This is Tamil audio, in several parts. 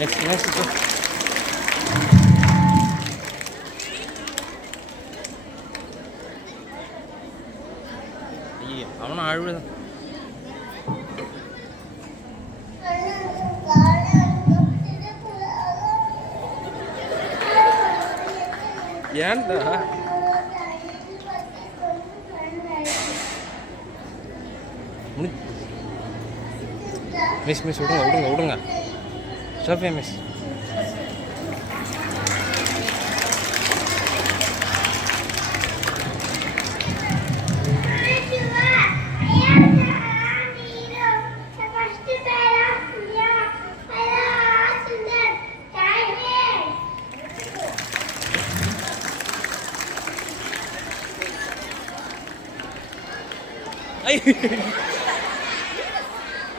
நெக்ஸ்ட் அவனும் அழுவுதான். ஏன்டா மிஸ் விடுங்க சோஃபியா மிஸ்.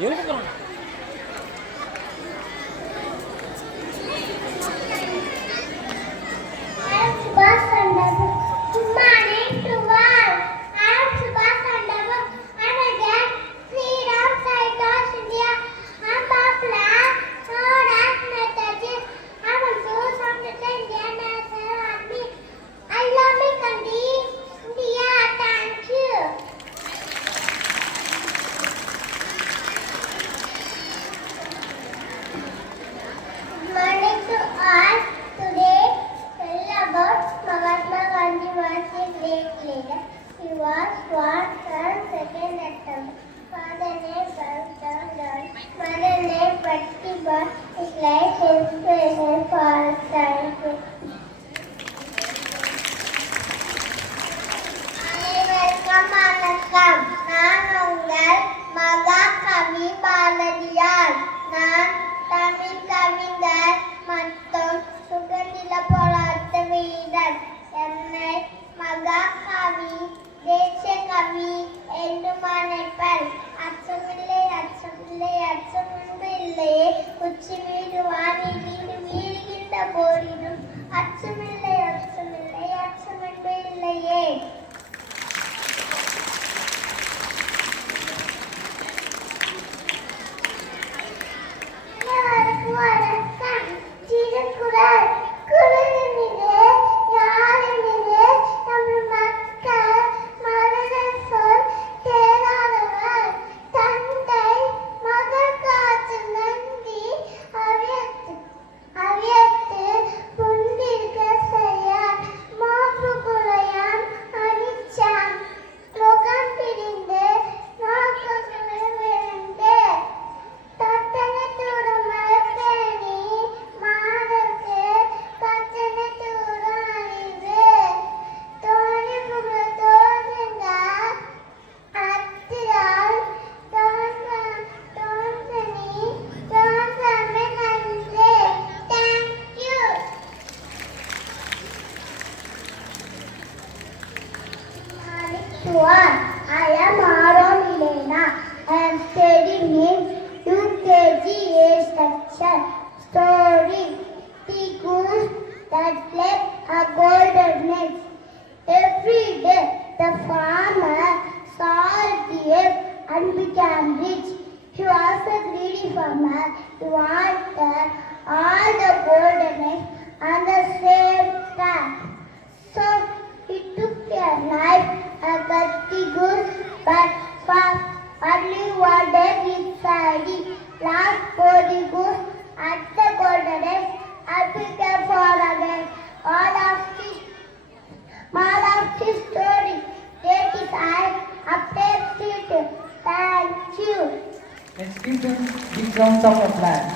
எங்க போறான்? He was born on 2nd September. Father name John. Mother name Pratibha. His life inspiration for science. அனைவருக்கும் வணக்கம். நான் உங்கள் மகாகவி பாரதியார். நான் தமிழ் கவிஞர் மற்றும் சுதந்திர போராட்ட வீரர். என்னை மகாகவி, தேசிய கவி என்றும் அழைப்பர். அச்சமில்லை அச்சமின்றி இல்லையே, உச்சி வீடு வானி வீடு வீழ்கின்ற போதிலும் அச்சமில்லை அச்சமின்றி இல்லையே. வணக்கம். திருக்குறள். குறளினிலே யாரினிலே தமிழ் மக்கள் மனதில் சொல் தேராதவர். தந்தை மகள் காத்து நந்தி அவியத்து முன்னிற்க செய்யார். மோப்பு குறையான் அனிச்சான் முகம் பிரிந்து நோக்கங்களை விழுந்து தத்தனத்தோடு மரப்பேணி மாதற்கு கத்தனத்தோடு அறிவு தோணி புகழ தோன்றுங்க அத்திரால் தோன்றனி தோன்றமே நன்றே. Thank you. I am Aaron Elena. I am studying in UKG A section. Story: the goose that left a golden egg. Every day the farmer sold the egg and became rich. He was a greedy farmer. He wanted all the golden eggs at the same time. So he took a knife and cut the goose, but found only one egg inside it. Last for the goose and the golden egg and became four again. All of this story. That is I update it. Thank you. Let's give them big rounds of applause.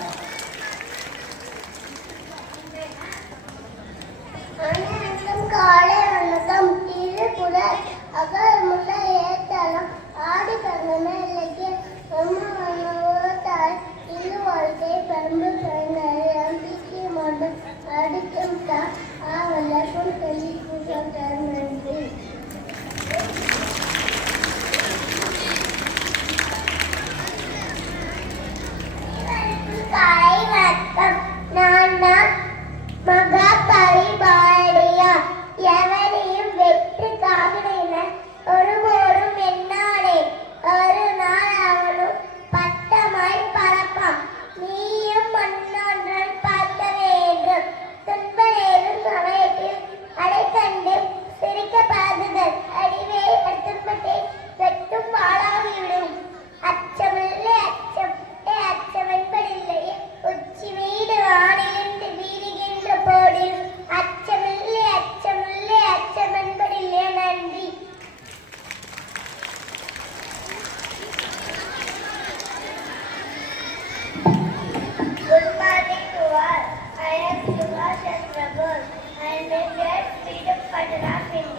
அனைவருக்கும் காலை வணக்கம். திருக்குறள். அகல் முல்லை ஏத்தலம் ஆடி கங்கமே இலக்கிய தாய் இரு வாழ்க்கை பண்பு கண்ணறை அம்பிக்கை மண்டம் அடிக்கும் தான் ஆவலக்கும் தெளி கூட்டார். நன்றி. காலை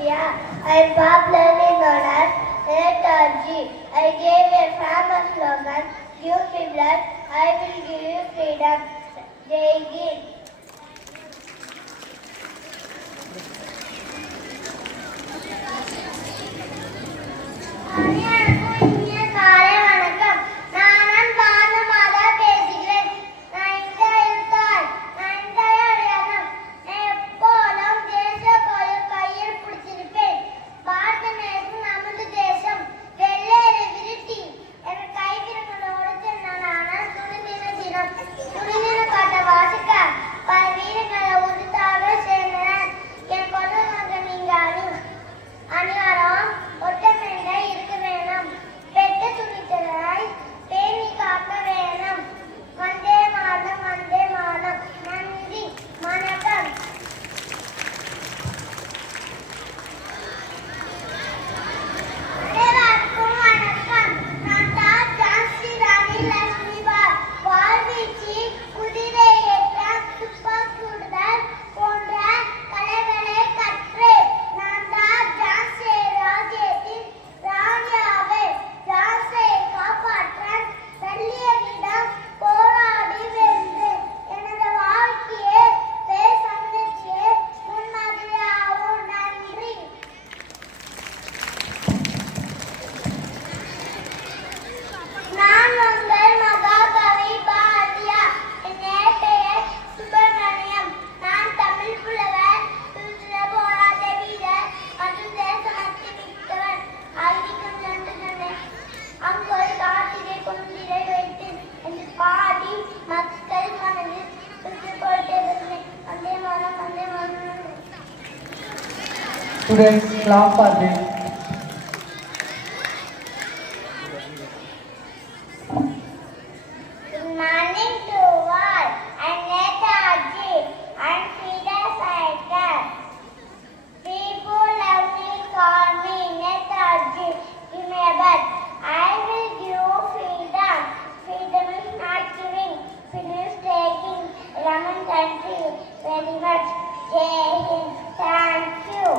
India. I am popularly known as Netaji. I gave a famous slogan, give me blood, I will give you freedom. Jai Hind. அனைவருக்கும் இனிய காலை வணக்கம். நான் பானுமாலா பேசுகிறேன். நான் இந்திய அடையாளம். எப்போதும் தேசிய கொடி கையில் பிடிச்சிருப்பேன். பாரத தேசம் நமது தேசம். வெள்ளேறு விருட்டி என்ற கைவிரங்களோடு நானான சுடுநில தினம். சுடுநில காட்ட வாசிக்க பல வீரங்களை உறுதியாக சேர்ந்தனர். என் கொள்ளுங்க நீங்க அணியாரம் ஒட்டமென்ற இருக்க வேணும். பெற்ற துணிச்சலாய் பேணி காக்க வேணும். வந்தே மாதம் வந்தே மாதம். நன்றி வணக்கம். அனைவருக்கும் வணக்கம். நான் தான் ஜான்சி ராணி லட்சுமிபாய். வாள்வீச்சு, குதிரை ஏற்றம், துப்பாக்கி சுடுதல் போன்ற கலைகளை கற்றேன். நான் தான் ஜான்சி ராஜ்யத்தின் ராணியாவேன். ஜான்சியை காப்பாற்ற வெள்ளியனிடம் போராடி வென்றேன். எனது வாழ்க்கையே பேசமுயற்சியே முன்மாதிரியாகும். நன்றி. நான் உங்கள் மகாகவி பாரதியா. என் பெயர் சுப்பிரமணியம். நான் தமிழ் புலவர், சுதந்திர போராட்ட வீரர் மற்றும் தேசபக்தி மிக்கவர். அறிவிக்கும் சென்று அங்கு ஒரு காட்டிலே குந்திரை வைத்து என்று பாடி மக்கள் மனதில் சுற்றுப்போட்டே வருகிறேன். வந்தே மாதம் வந்தே மாதம். Students, clap for them. Good morning to all. I'm Netaji. I'm freedom fighter. People love me, call me Netaji. Give me a bud. I will give freedom. Freedom is not giving. Freedom is taking. Raman country very much. Jai Hind. Thank you.